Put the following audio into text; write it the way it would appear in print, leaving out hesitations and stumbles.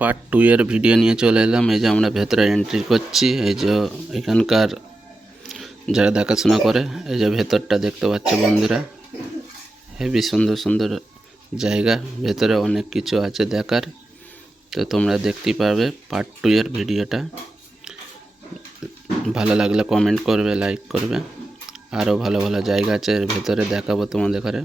Part 2 এর video নিয়ে চলে এলাম। এই যে আমরা ভেতরে এন্ট্রি করছি। এই যে এখানকার যারা দেখাশোনা করে, এই যে ভেতরটা দেখতে পাচ্ছ বন্ধুরা, হেবি সুন্দর সুন্দর জায়গা, ভেতরে অনেক কিছু আছে দেখার। তো তোমরা দেখতেই পারবে পার্ট 2 এর ভিডিওটা। ভালো লাগলে কমেন্ট করবে, লাইক করবে। আরও ভালো ভালো জায়গা আছে এর ভেতরে, দেখাবো তোমাদের ঘরে।